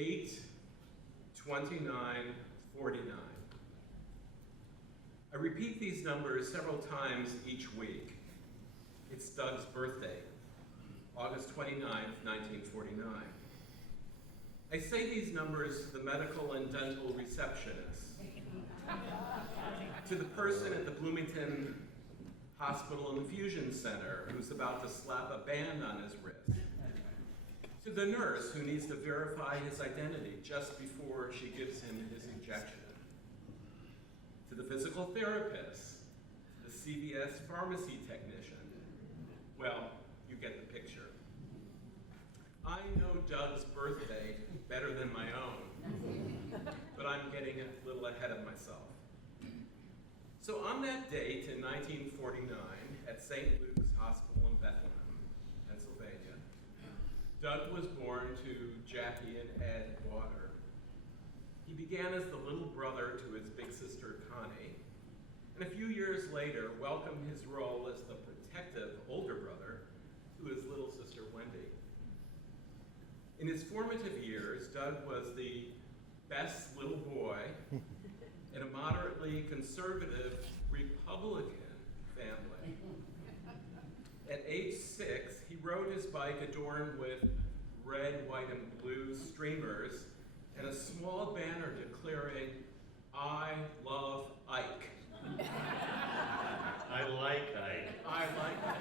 8/29/49. I repeat these numbers several times each week. It's Doug's birthday, August 29th, 1949. I say these numbers to the medical and dental receptionists, to the person at the Bloomington Hospital Infusion Center who's about to slap a band on his wrist, to the nurse who needs to verify his identity just before she gives him his injection, to the physical therapist, the CVS pharmacy technician. Well, you get the picture. I know Doug's birthday better than my own, but I'm getting a little ahead of myself. So on that date in 1949 at St. Luke's Hospital in Bethlehem, Pennsylvania, Doug was born to Jackie and Ed Bauder. He began as the little brother to his big sister Connie, and a few years later welcomed his role as the protective older brother to his little sister Wendy. In his formative years, Doug was the best little boy in a moderately conservative Republican family. At age 6, he rode his bike adorned with red, white, and blue streamers and a small banner declaring, "I love Ike." I like Ike. I like Ike.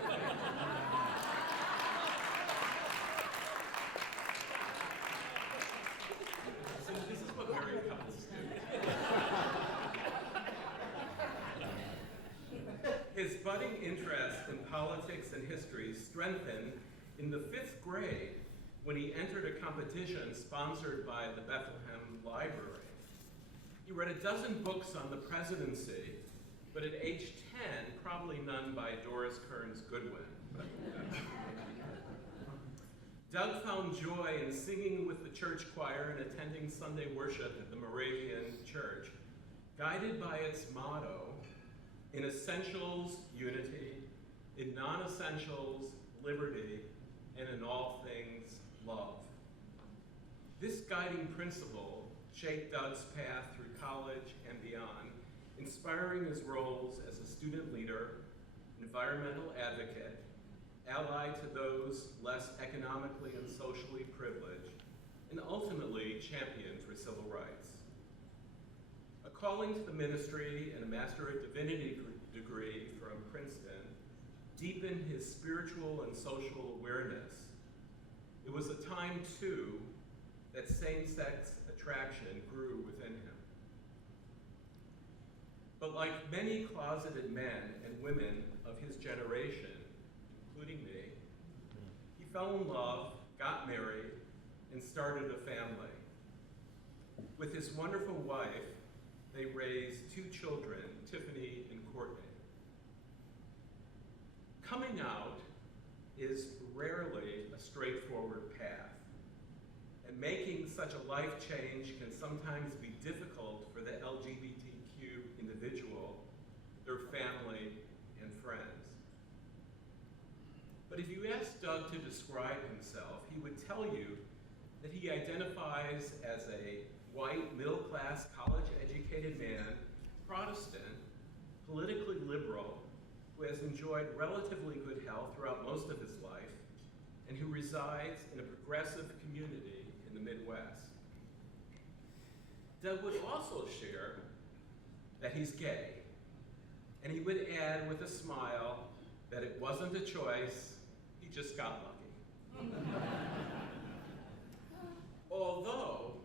So this is what married couples do. His budding interest in politics and history strengthened in the 5th grade when he entered a competition sponsored by the Bethlehem Library. He read a dozen books on the presidency, but at age 10, probably none by Doris Kearns Goodwin. Doug found joy in singing with the church choir and attending Sunday worship at the Moravian Church, guided by its motto, "In essentials, unity, in non-essentials, liberty, and in all things, love." This guiding principle shaped Doug's path through college and beyond, inspiring his roles as a student leader, environmental advocate, ally to those less economically and socially privileged, and ultimately champion for civil rights. A calling to the ministry and a Master of Divinity degree from Princeton deepened his spiritual and social awareness. It was a time, too, that same-sex attraction grew within him. But like many closeted men and women of his generation, including me, he fell in love, got married, and started a family. With his wonderful wife, they raised 2 children, Tiffany and Courtney. Coming out is rarely a straightforward path, and making such a life change can sometimes be difficult for the LGBTQ individual, their family, and friends. But if you ask Doug to describe himself, he would tell you that he identifies as a white, middle-class, college-educated man, Protestant, politically liberal, who has enjoyed relatively good health throughout most of his life, and who resides in a progressive community in the Midwest. Doug would also share that he's gay, and he would add with a smile that it wasn't a choice, he just got lucky. Although,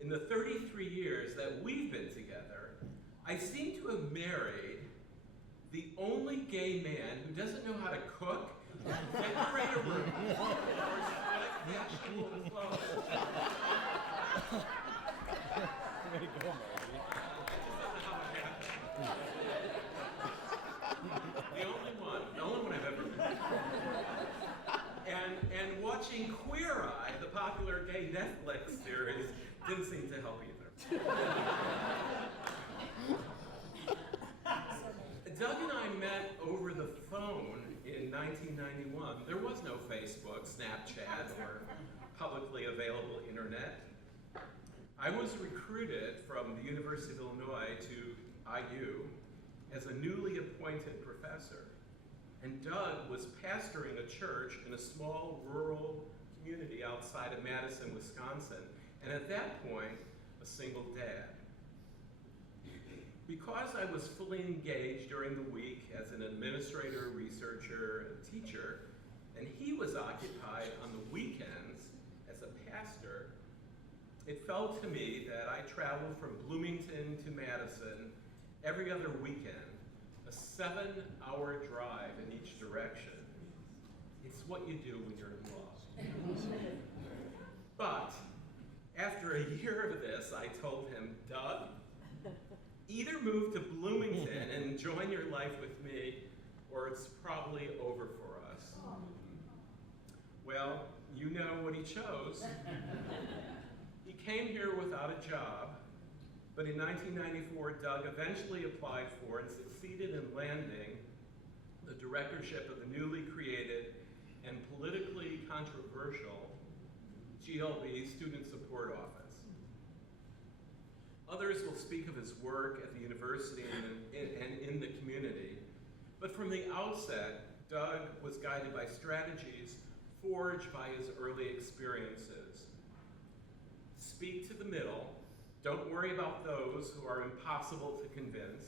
in the 33 years that we've been together, I seem to have married the only gay man who doesn't know how to cook, decorate a room, or select fashionable clothes. Way to go, Marty. The only one I've ever met. And watching Queer Eye, the popular gay Netflix series, didn't seem to help either. Doug and I met over the phone in 1991. There was no Facebook, Snapchat, or publicly available internet. I was recruited from the University of Illinois to IU as a newly appointed professor. And Doug was pastoring a church in a small rural community outside of Madison, Wisconsin. And at that point, a single dad. Because I was fully engaged during the week as an administrator, researcher, and teacher, and he was occupied on the weekends as a pastor, it fell to me that I traveled from Bloomington to Madison every other weekend, a 7-hour drive in each direction. It's what you do when you're in love. But after a year of this, I told him, Doug, either move to Bloomington and join your life with me, or it's probably over for us. Well, you know what he chose. He came here without a job, but in 1994, Doug eventually applied for and succeeded in landing the directorship of the newly created and politically controversial GLB Student Support Office. Others will speak of his work at the university and in the community, but from the outset, Doug was guided by strategies forged by his early experiences. Speak to the middle, don't worry about those who are impossible to convince,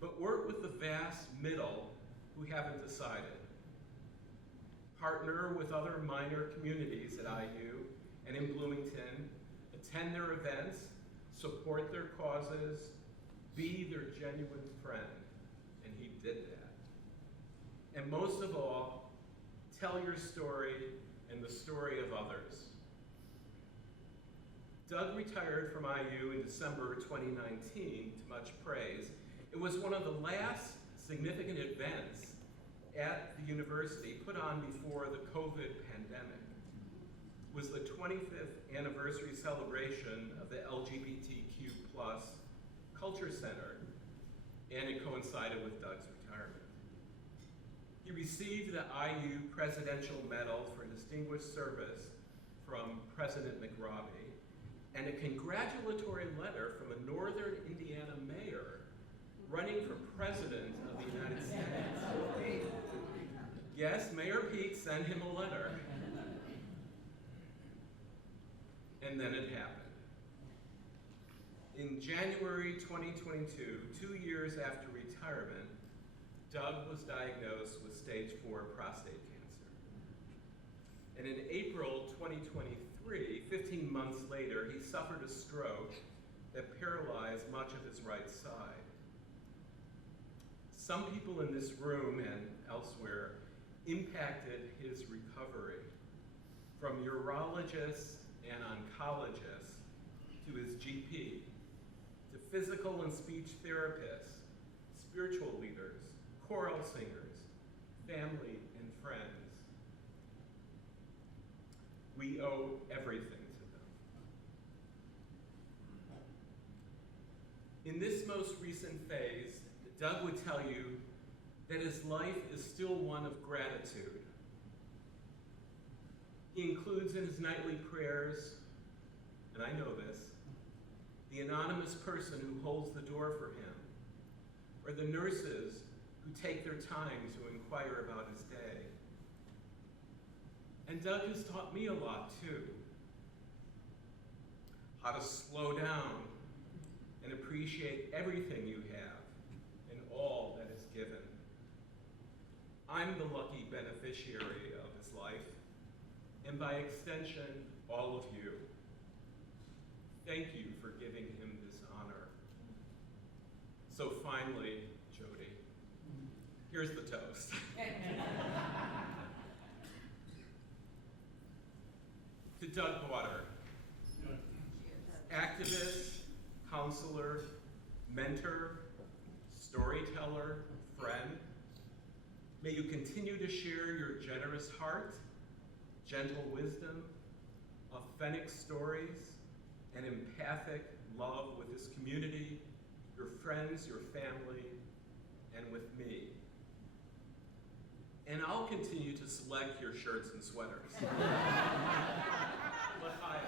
but work with the vast middle who haven't decided. Partner with other minor communities at IU and in Bloomington, attend their events, support their causes, be their genuine friend, and he did that. And most of all, tell your story and the story of others. Doug retired from IU in December 2019 to much praise. It was one of the last significant events at the university put on before the COVID pandemic. It was the 25th anniversary celebration of the LGBTQ+ Culture Center, and it coincided with Doug's retirement. He received the IU Presidential Medal for Distinguished Service from President McRobbie, and a congratulatory letter from a Northern Indiana mayor running for President of the United States. Yes, Mayor Pete sent him a letter. And then it happened. In January 2022, 2 years after retirement, Doug was diagnosed with stage 4 prostate cancer. And in April 2023, 15 months later, he suffered a stroke that paralyzed much of his right side. Some people in this room and elsewhere impacted his recovery, from urologists and oncologists to his GP, to physical and speech therapists, spiritual leaders, choral singers, family and friends. We owe everything to them. In this most recent phase, Doug would tell you that his life is still one of gratitude. He includes in his nightly prayers, and I know this, the anonymous person who holds the door for him, or the nurses who take their time to inquire about his day. And Doug has taught me a lot too. How to slow down and appreciate everything you have and all that is given. I'm the lucky beneficiary of his life, and by extension, all of you. Thank you for giving him this honor. So finally, Jody, here's the toast. To Doug Bauder, activist, counselor, mentor, storyteller, friend, may you continue to share your generous heart, gentle wisdom, authentic stories, and empathic love with this community, your friends, your family, and with me. And I'll continue to select your shirts and sweaters. L'exhaim.